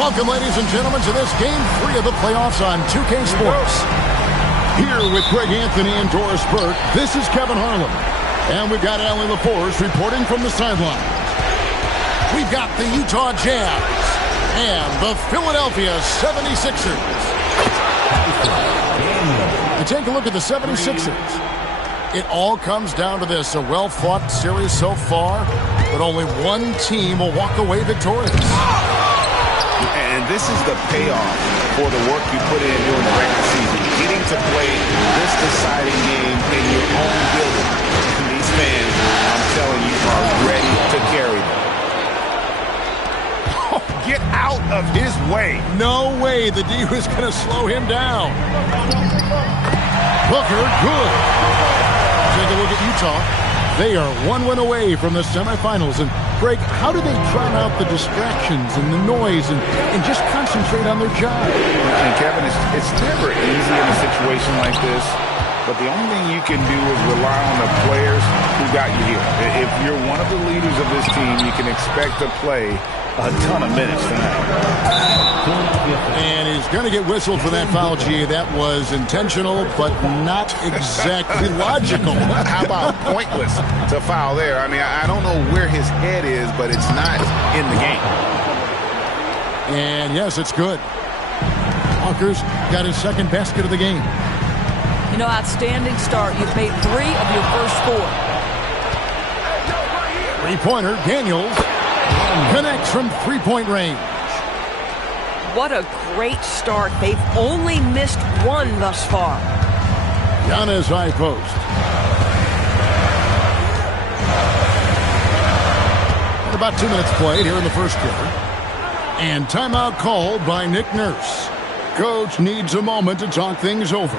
Welcome, ladies and gentlemen, to this Game 3 of the playoffs on 2K Sports. Here with Greg Anthony and Doris Burke, this is Kevin Harlan. And we've got Allie LaForce reporting from the sideline. We've got the Utah Jazz and the Philadelphia 76ers. And take a look at the 76ers. It all comes down to this, a well-fought series so far, but only one team will walk away victorious. And this is the payoff for the work you put in during the regular season. Getting to play this deciding game in your own building. And these fans, I'm telling you, are ready to carry them. Oh, get out of his way. No way the D was going to slow him down. Booker, good. Take a look at Utah. They are one win away from the semifinals. And, Greg, how do they drown out the distractions and the noise and just concentrate on their job? And, Kevin, it's never easy in a situation like this. But the only thing you can do is rely on the players who got you here. If you're one of the leaders of this team, you can expect to play a ton of minutes tonight. And he's going to get whistled for that foul, G. That was intentional, but not exactly logical. How about pointless to foul there? I mean, I don't know where his head is, but it's not in the game. And, yes, it's good. Walker's got his second basket of the game. You know, outstanding start. You've made 3 of your first 4. Three-pointer, Daniels connects from three-point range. What a great start. They've only missed 1 thus far. Giannis high post. And about 2 minutes played here in the first quarter. And timeout called by Nick Nurse. Coach needs a moment to talk things over.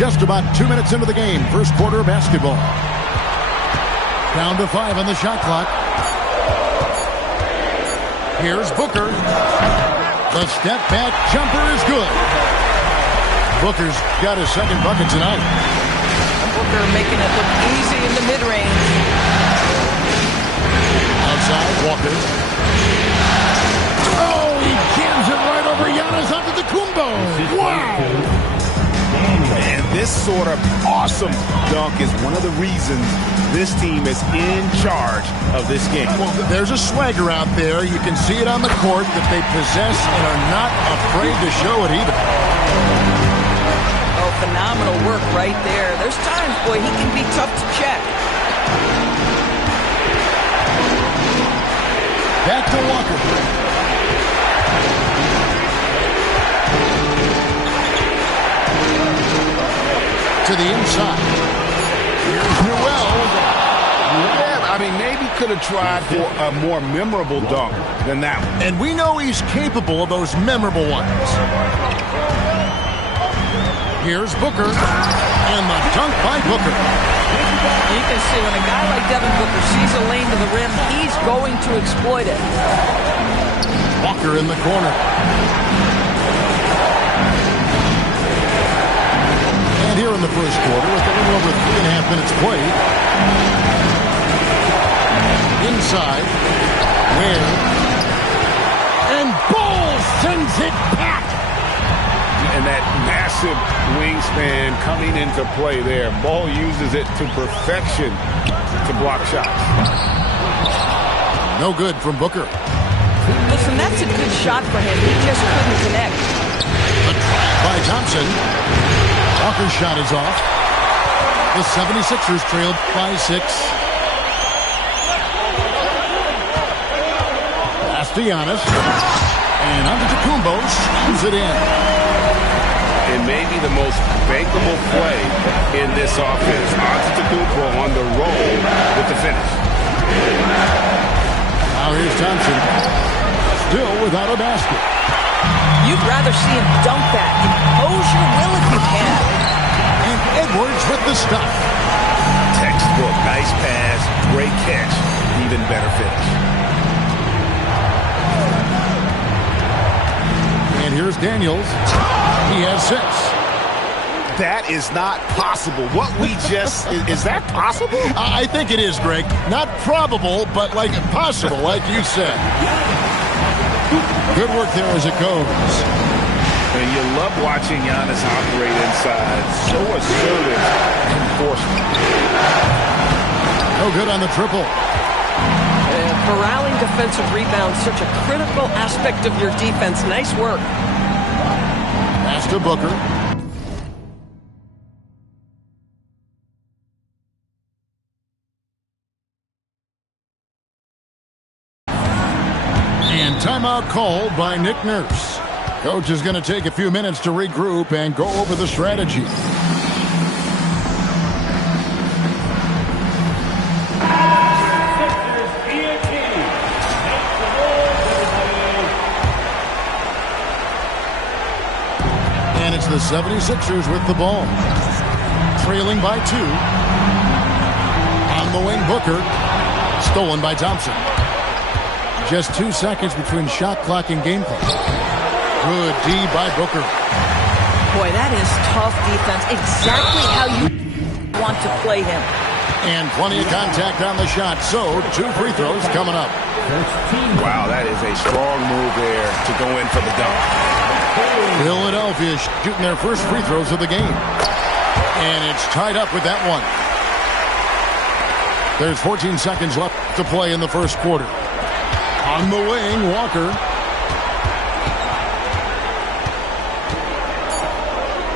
Just about 2 minutes into the game. First quarter of basketball. Down to 5 on the shot clock. Here's Booker. The step back jumper is good. Booker's got his second bucket tonight. Booker making it look easy in the mid-range. Outside, Walker. Oh, he jams it right over Giannis Antetokounmpo. Wow. And this sort of awesome dunk is one of the reasons this team is in charge of this game. Well, there's a swagger out there. You can see it on the court that they possess and are not afraid to show it either. Oh, phenomenal work right there. There's times, boy, he can be tough to check. Back to Walker. To the inside. Here's Newell. Yeah, I mean, maybe could have tried for a more memorable dunk than that one. And we know he's capable of those memorable ones. Here's Booker. And the dunk by Booker. You can see when a guy like Devin Booker sees a lane to the rim, he's going to exploit it. Walker in the corner. And here in the first quarter, with a little over 3.5 minutes played. Inside. Where? And Ball sends it back. And that massive wingspan coming into play there. Ball uses it to perfection to block shots. No good from Booker. Listen, that's a good shot for him. He just couldn't connect. A trap by Thompson. Walker's shot is off. The 76ers trailed by 6. Pass to Giannis. And Antetokounmpo slams it in. It may be the most bankable play in this offense. Antetokounmpo on the roll with the finish. Now here's Thompson. Still without a basket. You'd rather see him dunk that. Impose your will if you can. And Edwards with the stuff. Textbook. Nice pass. Great catch. Even better finish. And here's Daniels. He has 6. That is not possible. What we just... is that possible? I think it is, Greg. Not probable, but like possible, like you said. Good work there as it goes. And you love watching Giannis operate inside. So assertive and forceful. No good on the triple. Corralling defensive rebounds, such a critical aspect of your defense. Nice work. Pass to Booker. And timeout called by Nick Nurse. Coach is going to take a few minutes to regroup and go over the strategy. And it's the 76ers with the ball. Trailing by 2. On the wing, Booker. Stolen by Thompson. Just 2 seconds between shot clock and game clock. Good D by Booker. Boy, that is tough defense. Exactly how you want to play him. And plenty of contact on the shot. So, 2 free throws coming up. Wow, that is a strong move there to go in for the dunk. Philadelphia shooting their first free throws of the game. And it's tied up with that one. There's 14 seconds left to play in the first quarter. On the wing, Walker.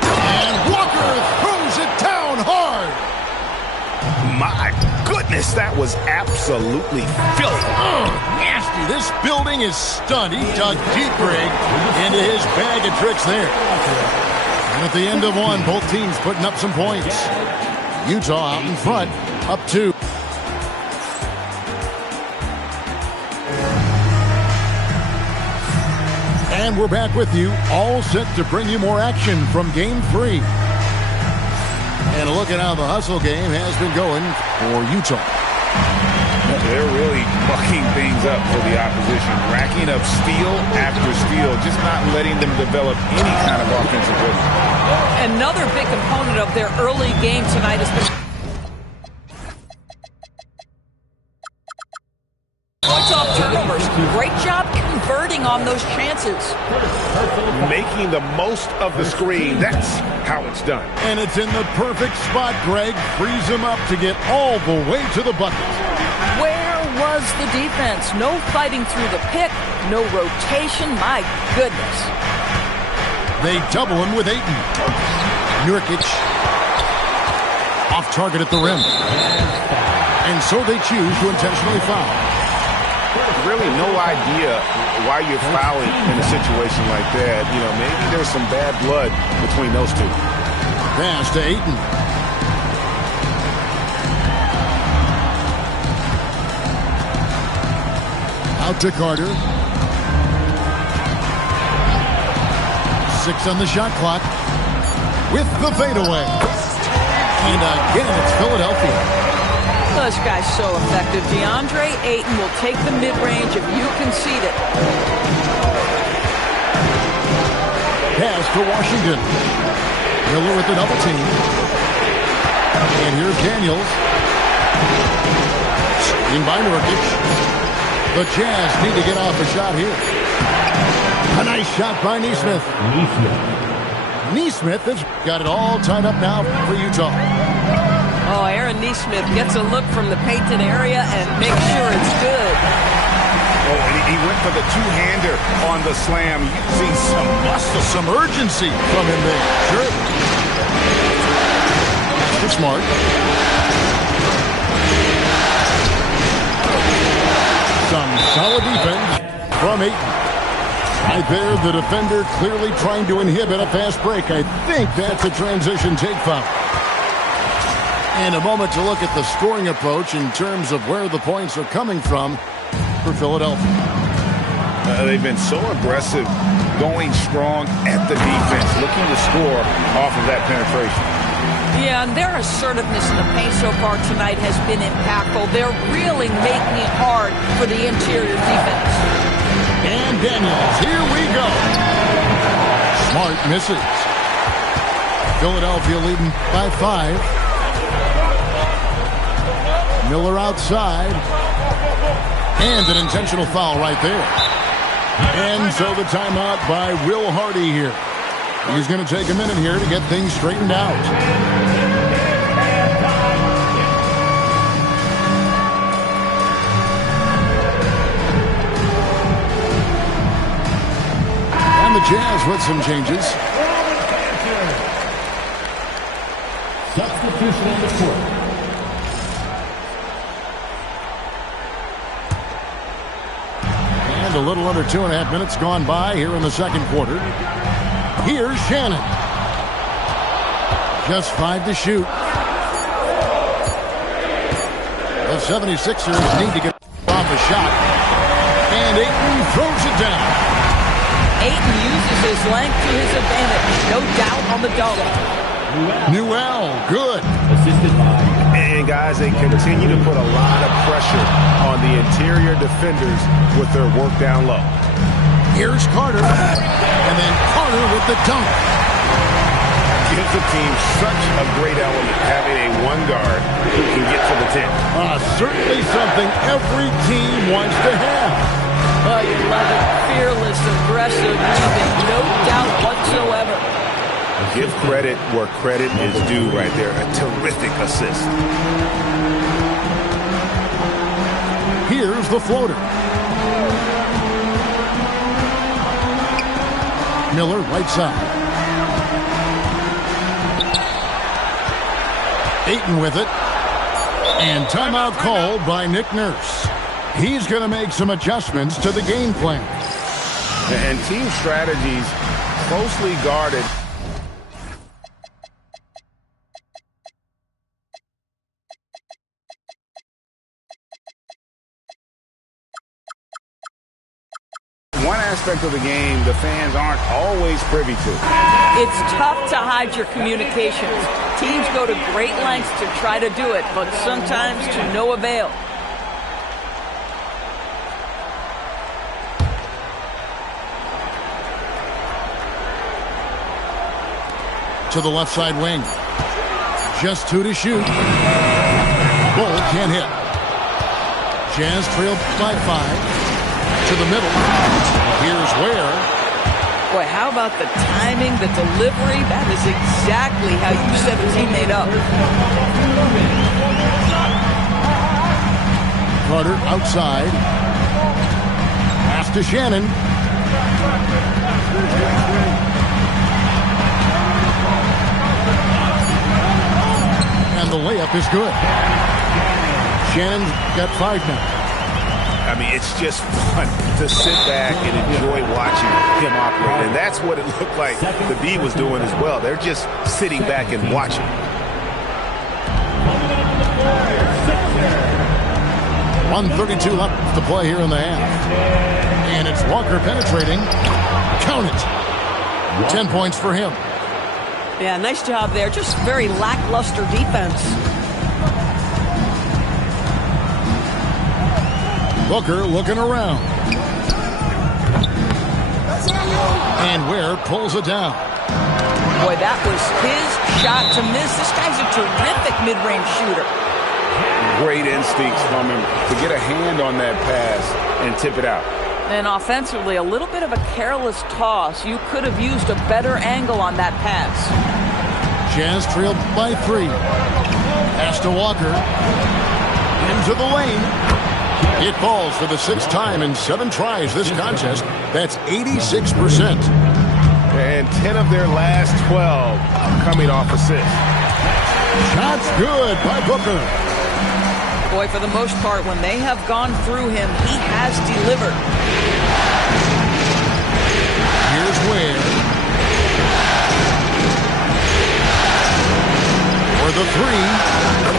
And Walker throws it down hard. My goodness, that was absolutely filthy. Nasty. This building is stunned. He dug deep, Greg, into his bag of tricks there. And at the end of one, both teams putting up some points. Utah out in front, up 2. And we're back with you, all set to bring you more action from Game 3. And a look at how the hustle game has been going for Utah. They're really mucking things up for the opposition, racking up steal after steal, just not letting them develop any kind of offensive rhythm. Another big component of their early game tonight has been points off turnovers. Great job converting on those chances. Making the most of the screen. That's how it's done. And it's in the perfect spot, Greg. Frees him up to get all the way to the bucket. Where was the defense? No fighting through the pick. No rotation. My goodness. They double him with Ayton. Nurkic off target at the rim. And so they choose to intentionally foul. Really no idea why you're fouling in a situation like that. You know, maybe there's some bad blood between those two. Pass to Ayton. Out to Carter. 6 on the shot clock. With the fadeaway. And again, it's Philadelphia. This guy's so effective. DeAndre Ayton will take the mid-range if you concede it. Pass to Washington. Miller with the double team. And here's Daniels. Screen by Nurkic. The Jazz need to get off a shot here. A nice shot by Nesmith. Nesmith has got it all tied up now for Utah. Oh, Aaron Nesmith gets a look from the painted area and makes sure it's good. Oh, and he went for the two-hander on the slam, using some muscle, some urgency from him there. Sure. Mr. Smart. Some solid defense from Ayton. Right there, the defender clearly trying to inhibit a fast break. I think that's a transition take foul. And a moment to look at the scoring approach in terms of where the points are coming from for Philadelphia. They've been so aggressive, going strong at the defense, looking to score off of that penetration. Yeah, and their assertiveness in the paint so far tonight has been impactful. They're really making it hard for the interior defense. And Daniels, here we go. Smart misses. Philadelphia leading by 5. Miller outside. And an intentional foul right there. And so the timeout by Will Hardy here. He's going to take a minute here to get things straightened out. And the Jazz with some changes. Substitution on the court. A little under 2.5 minutes gone by here in the second quarter. Here's Shannon. Just 5 to shoot. The 76ers need to get off a shot. And Ayton throws it down. Ayton uses his length to his advantage. No doubt on the double. Newell, good. Assisted by. And guys, they continue to put a lot of pressure on the interior defenders with their work down low. Here's Carter. And then Carter with the dunk. Gives the team such a great element having a one guard who can get to the 10. Certainly something every team wants to have. Oh, you love it. Fearless, aggressive, leaving no doubt whatsoever. Give credit where credit is due right there. A terrific assist. Here's the floater. Miller right side. Ayton with it. And timeout called by Nick Nurse. He's going to make some adjustments to the game plan. And team strategies closely guarded. One aspect of the game the fans aren't always privy to. It's tough to hide your communications. Teams go to great lengths to try to do it, but sometimes to no avail. To the left side wing. Just 2 to shoot. Bull can't hit. Jazz trailed by 5. To the middle. Here's Ware. Boy, how about the timing, the delivery? That is exactly how you set a teammate up. Carter outside. Pass to Shannon. And the layup is good. Shannon's got 5 now. I mean, it's just fun to sit back and enjoy watching him operate. And that's what it looked like the B was doing as well. They're just sitting back and watching. 1:32 left to play here in the half. And it's Walker penetrating. Count it. 10 points for him. Yeah, nice job there. Just very lackluster defense. Booker looking around. And Ware pulls it down. Boy, that was his shot to miss. This guy's a terrific mid-range shooter. Great instincts from him to get a hand on that pass and tip it out. And offensively, a little bit of a careless toss. You could have used a better angle on that pass. Jazz trailed by 3. Pass to Walker. Into the lane. It falls for the 6th time in 7 tries this contest. That's 86%. And 10 of their last 12 coming off assists. Shots good by Booker. Boy, for the most part, when they have gone through him, he has delivered. Here's Ware. For the 3.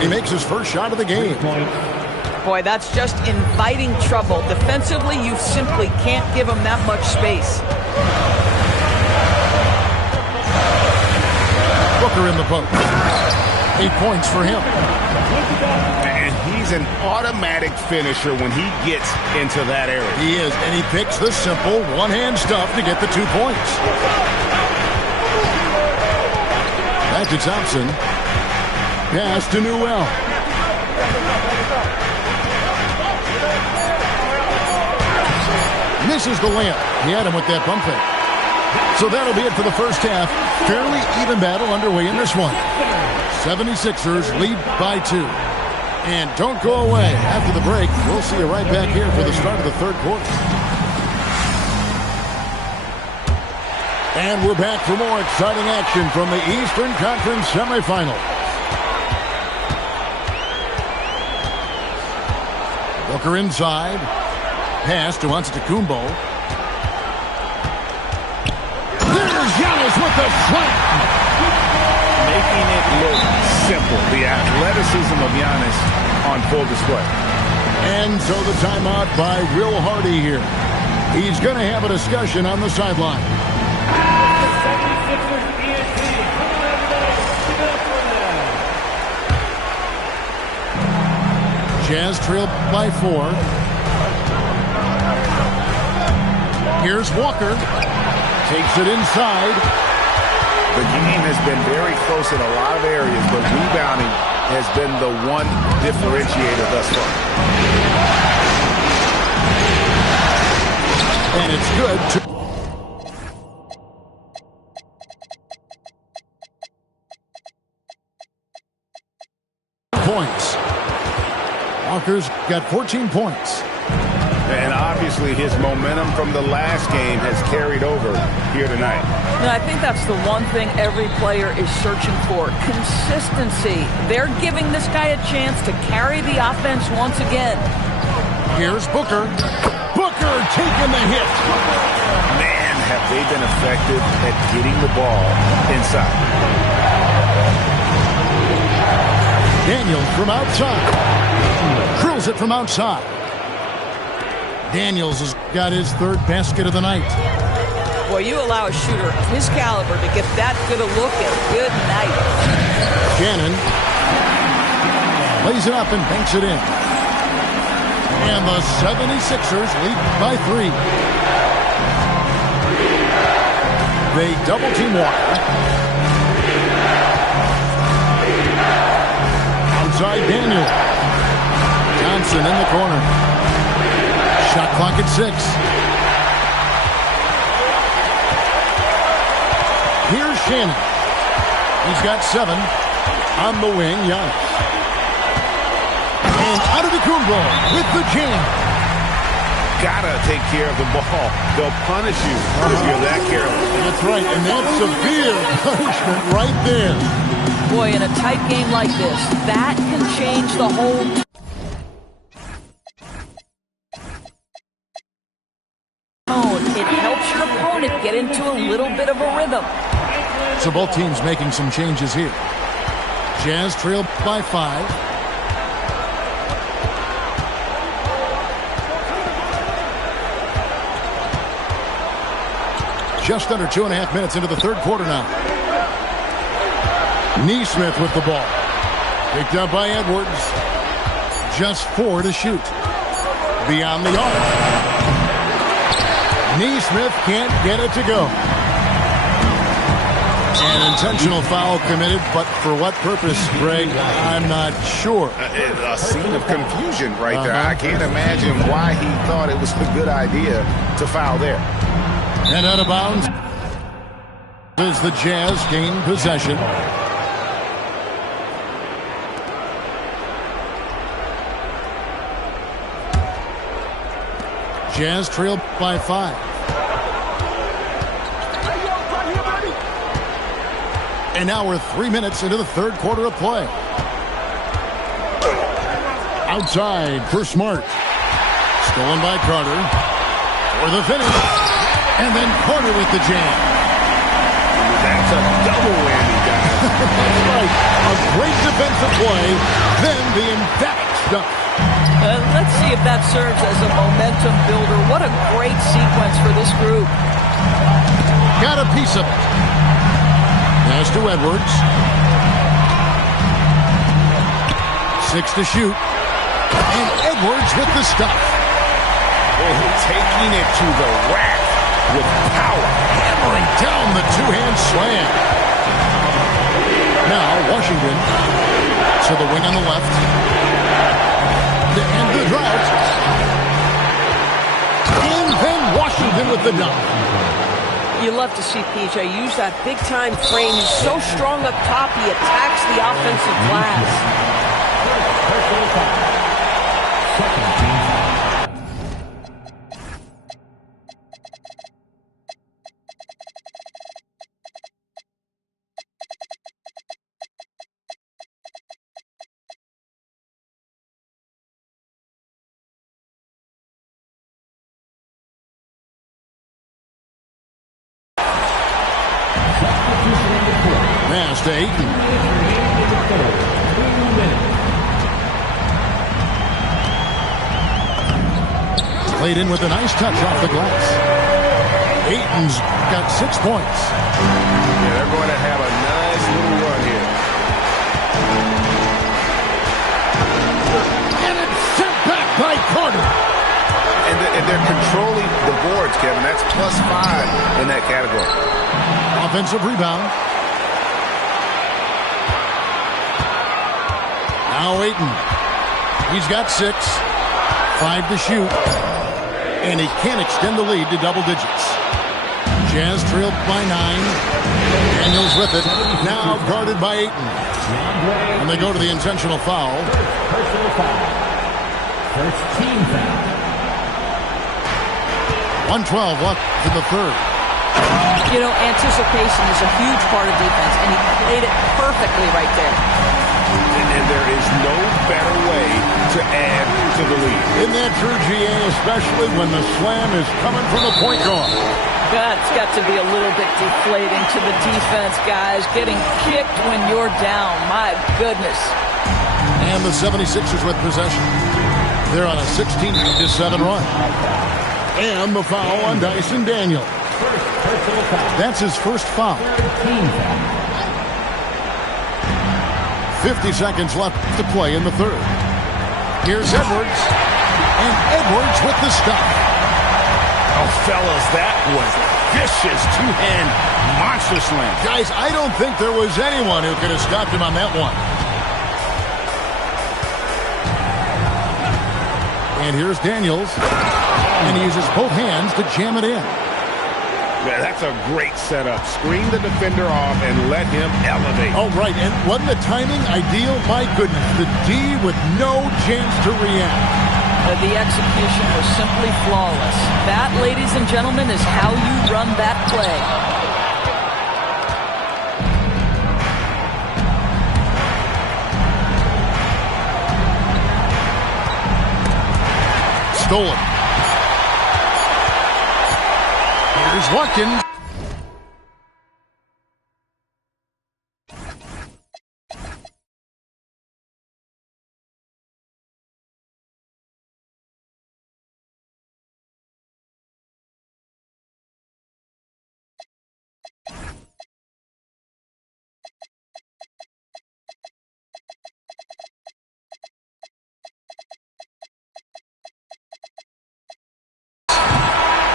He makes his first shot of the game. Boy, that's just inviting trouble. Defensively, you simply can't give him that much space. Booker in the post. 8 points for him. And he's an automatic finisher when he gets into that area. He is, and he picks the simple one-hand stuff to get the 2 points. Back to Thompson. Pass to Newell. Misses the layup. He had him with that pump fake. So that'll be it for the first half. Fairly even battle underway in this one. 76ers lead by 2. And don't go away. After the break, we'll see you right back here for the start of the third quarter. And we're back for more exciting action from the Eastern Conference semifinals. Booker inside. Pass to Antetokounmpo. There's Giannis with the slam. Making it look simple. The athleticism of Giannis on full display. And so the timeout by Will Hardy here. He's going to have a discussion on the sideline. Jazz trailed by 4. Here's Walker. Takes it inside. The game has been very close in a lot of areas, but rebounding has been the one differentiator thus far. And it's good to... points. Walker's got 14 points. And obviously his momentum from the last game has carried over here tonight. I think that's the one thing every player is searching for. Consistency. They're giving this guy a chance to carry the offense once again. Here's Booker. Booker taking the hit. Man, have they been effective at getting the ball inside. Daniels from outside. Drills it from outside. Daniels has got his 3rd basket of the night. Boy, you allow a shooter of his caliber to get that good a look at good night. Shannon lays it up and banks it in. And the 76ers lead by 3. They double-team Walker. Outside Daniel. Johnson in the corner. Shot clock at 6. Here's Shannon. He's got 7 on the wing. Giannis. And Antetokounmpo with the jam. Gotta take care of the ball. They'll punish you if you're that careless. That's right, and that's severe punishment right there. Boy, in a tight game like this, that can change the whole... It helps your opponent get into a little bit of a rhythm. So both teams making some changes here. Jazz trail by 5. Just under 2.5 minutes into the third quarter now. Neesmith with the ball. Picked up by Edwards. Just 4 to shoot. Beyond the arc. Neesmith can't get it to go. An intentional foul committed, but for what purpose, Greg? I'm not sure. A scene of confusion right there. I can't imagine why he thought it was a good idea to foul there. And out of bounds as the Jazz gain possession. Jazz trail by 5. And now we're 3 minutes into the third quarter of play. Outside for Smart. Stolen by Carter. For the finish. And then Carter with the jam. That's a double whammy, guys. That's right. A great defensive play, then the emphatic stuff. Let's see if that serves as a momentum builder. What a great sequence for this group. Got a piece of it. Pass to Edwards. 6 to shoot. And Edwards with the stuff. Oh, taking it to the rack with power. Hammering down the two-hand slam. Now Washington to the wing on the left. To end the drought. And then Washington with the dunk. You love to see PJ use that big-time frame. He's so strong up top, he attacks the offensive glass. Pass to Ayton. Played in with a nice touch off the glass. Ayton's got 6 points. Yeah, they're going to have a nice little run here. And it's sent back by Carter. And they're controlling the boards, Kevin. That's +5 in that category. Offensive rebound. Now Ayton. He's got 6. 5 to shoot. And he can't extend the lead to double digits. Jazz trailed by 9. Daniels with it. Now guarded by Ayton. And they go to the intentional foul. Personal foul. First team foul. 1:12 left in the third. You know, anticipation is a huge part of defense, and he played it perfectly right there. And there is no better way to add to the lead. Isn't that true, GA, especially when the slam is coming from the point guard? That's got to be a little bit deflating to the defense, guys. Getting kicked when you're down. My goodness. And the 76ers with possession. They're on a 16-7 run. And the foul on Dyson Daniel. That's his first foul. 50 seconds left to play in the third. Here's Edwards. And Edwards with the stuff. Oh, fellas, that was vicious two-hand monster slam. Guys, I don't think there was anyone who could have stopped him on that one. And here's Daniels. And he uses both hands to jam it in. Yeah, that's a great setup. Screen the defender off and let him elevate. Oh, right. And wasn't the timing ideal? My goodness. The D with no chance to react. The execution was simply flawless. That, ladies and gentlemen, is how you run that play. Stolen. Here's Watkins.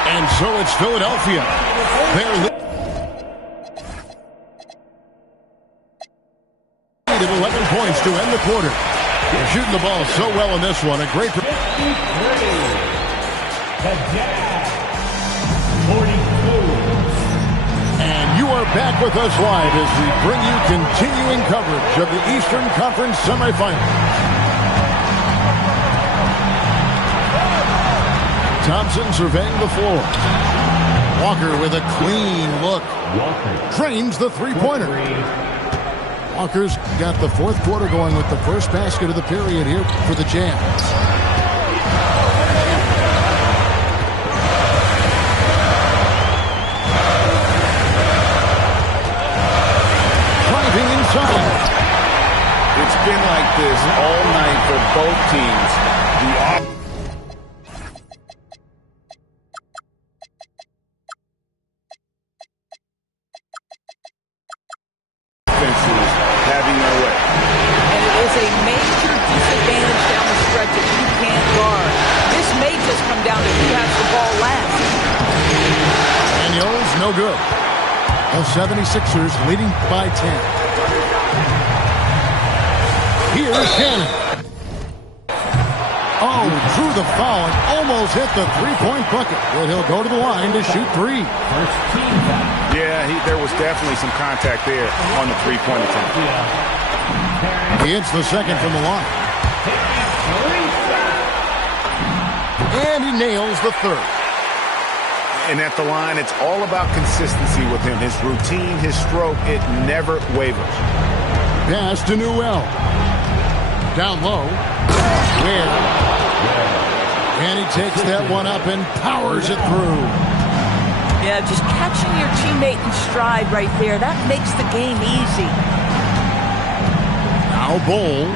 And so it's Philadelphia. They're lead at 11 points to end the quarter. They're shooting the ball so well in this one. A great... The Jazz. 42. And you are back with us live as we bring you continuing coverage of the Eastern Conference semifinals. Thompson surveying the floor. Walker with a clean look. Drains the three-pointer. Walker's got the fourth quarter going with the first basket of the period here for the Jazz. Driving inside. It's been like this all night for both teams. The offenses having their way. And it is a major disadvantage down the stretch that you can't guard. This may just come down to who has the ball last. Daniels, no good. The 76ers leading by 10. Here's Shannon. Oh, drew the foul and almost hit the three-point bucket. But he'll go to the line to shoot three. First team foul. Yeah, there was definitely some contact there on the three-point attempt. He hits the second from the line. And he nails the third. And at the line, it's all about consistency with him. His routine, his stroke, it never wavers. Pass to Newell. Down low. Where? And he takes that one up and powers it through. Yeah, just catching your teammate in stride right there. That makes the game easy. Now Bull.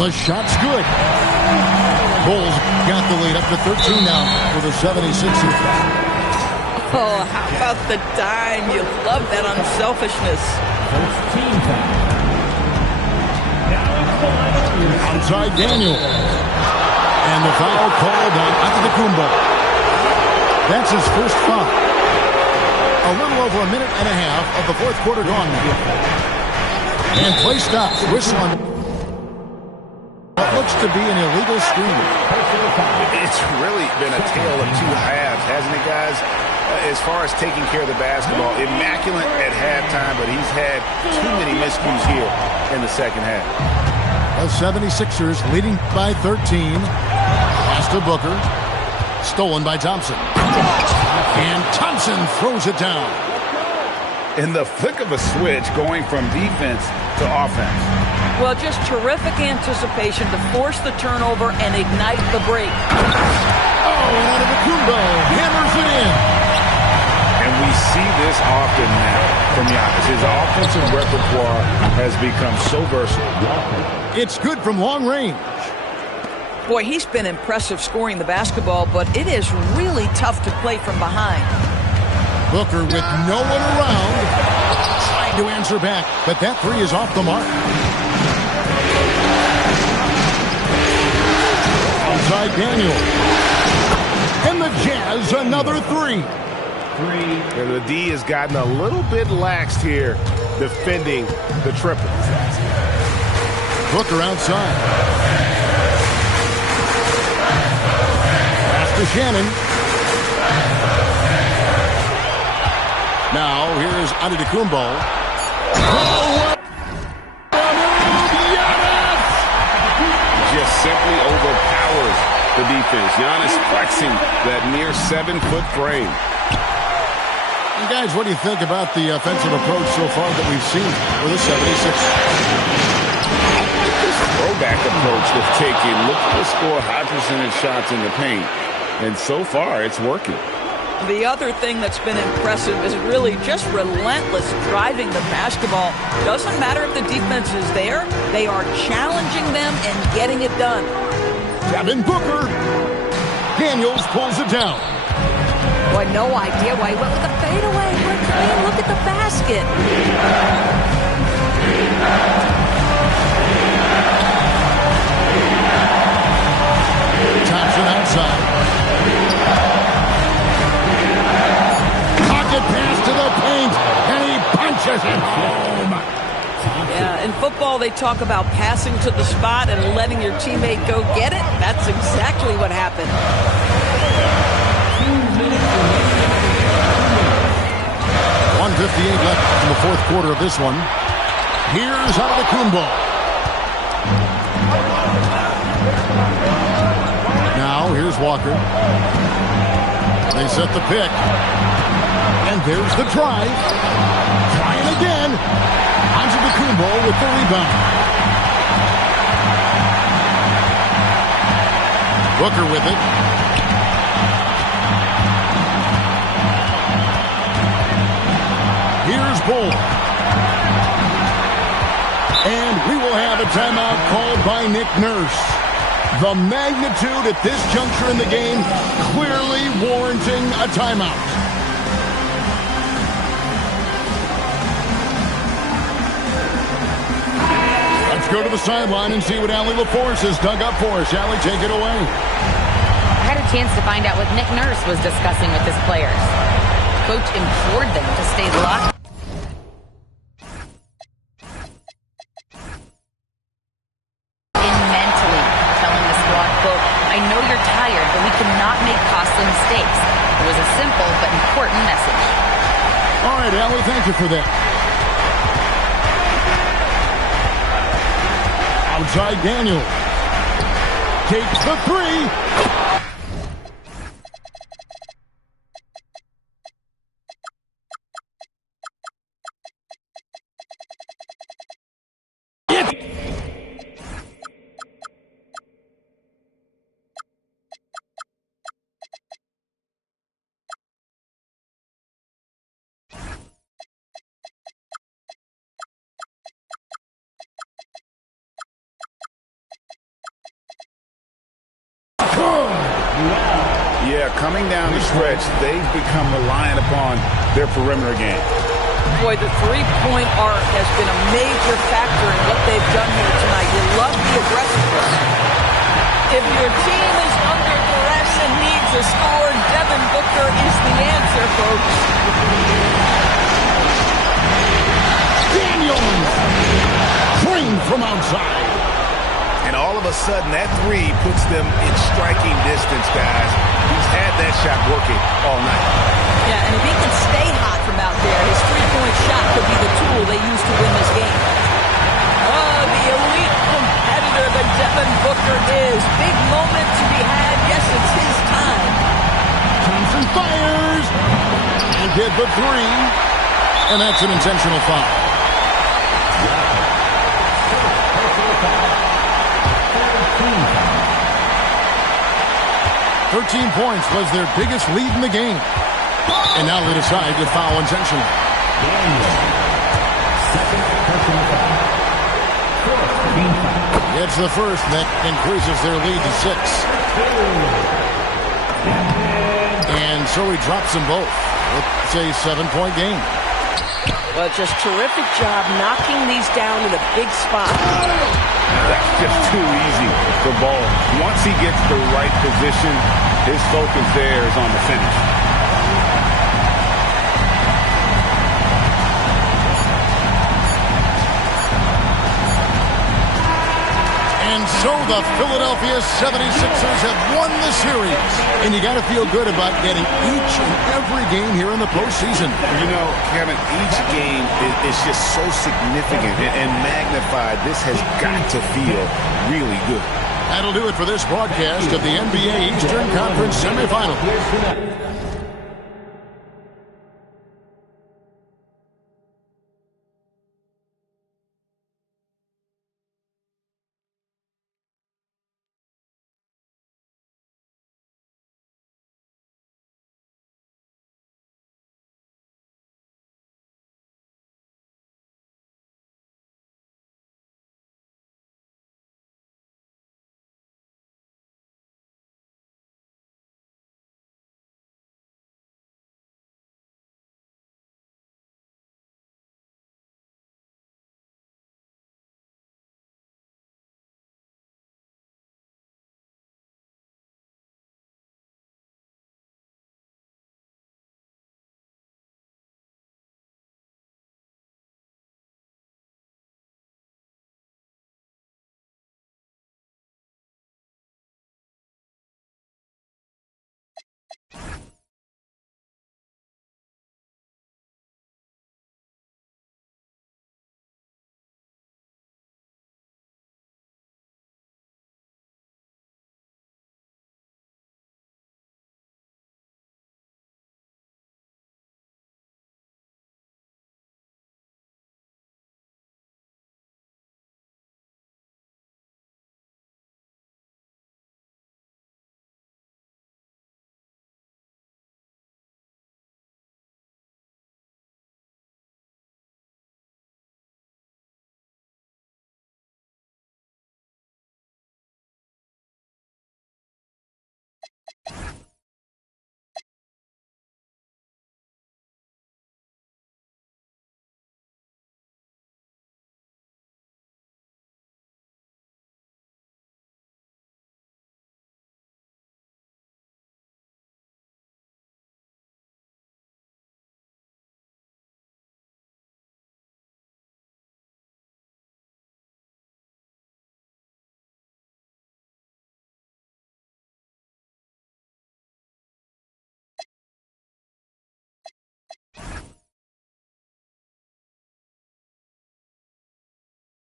The shot's good. Bulls got the lead up to 13 now for the 76ers. Oh, how about the dime? You love that unselfishness. First team foul. Outside Daniel. And the foul called on Antetokounmpo. That's his first foul. A little over a minute and a half of the fourth quarter gone now. And play stops. Whistling. What looks to be an illegal screen. It's really been a tale of two halves, hasn't it, guys? As far as taking care of the basketball, immaculate at halftime, but he's had too many miscues here in the second half. The 76ers leading by 13. Pass to Booker. Stolen by Thompson. And Thompson throws it down. In the flick of a switch, going from defense to offense. Well, just terrific anticipation to force the turnover and ignite the break. Oh, and Antetokounmpo hammers it in. And we see this often now from Giannis. His offensive repertoire has become so versatile. It's good from long range. Boy, he's been impressive scoring the basketball, but it is really tough to play from behind. Booker with no one around. Trying to answer back, but that three is off the mark. Outside Daniel. And the Jazz, another three. And the D has gotten a little bit laxed here defending the triple. Booker outside. Pass to Shannon. Now here's Antetokounmpo. Just simply overpowers the defense. Giannis flexing that near 7-foot frame. And guys, what do you think about the offensive approach so far that we've seen for the 76ers? This throwback approach they've taken. Look to score high percentage shots in the paint. And so far, it's working. The other thing that's been impressive is really just relentless driving the basketball. Doesn't matter if the defense is there. They are challenging them and getting it done. Devin Booker. Daniels pulls it down. Boy, no idea why he went with the fadeaway. Look at the basket. Thompson outside. Pocket pass to the paint, and he punches it home. Yeah, in football they talk about passing to the spot and letting your teammate go get it. That's exactly what happened. 1:58 left in the fourth quarter of this one. Here's Antetokounmpo. Now here's Walker. They set the pick. And there's the drive. Trying again. Antetokounmpo with the rebound. Booker with it. Here's Bull. And timeout called by Nick Nurse. The magnitude at this juncture in the game clearly warranting a timeout. Let's go to the sideline and see what Allie LaForce has dug up for us. Allie, take it away. I had a chance to find out what Nick Nurse was discussing with his players. Coach implored them to stay locked in mentally, telling the squad, quote, "I know you're tired, but we cannot make costly mistakes." It was a simple but important message. All right, Allie, thank you for that. Outside Daniel. Takes the three. Yeah, coming down the stretch, they've become reliant upon their perimeter game. Boy, the three-point arc has been a major factor in what they've done here tonight. You love the aggressiveness. If your team is under duress and needs a score, Devin Booker is the answer, folks. Daniels. Trained from outside. And all of a sudden, that three puts them in striking distance, guys. He's had that shot working all night. Yeah, and if he can stay hot from out there, his three-point shot could be the tool they use to win this game. Oh, the elite competitor that Devin Booker is. Big moment to be had. Yes, it's his time. Thompson fires. He did the three. And that's an intentional foul. 13 points was their biggest lead in the game. And now they decide to foul intentionally. It's the first that increases their lead to 6. And so he drops them both. It's a 7-point game. Well, just terrific job knocking these down in a big spot. That's just too easy for Ball. Once he gets the right position, his focus there is on the finish. And so the Philadelphia 76ers have won the series. And you got to feel good about getting each and every game here in the postseason. You know, Kevin, each game is just so significant and magnified. This has got to feel really good. That'll do it for this broadcast of the NBA Eastern Conference semifinal.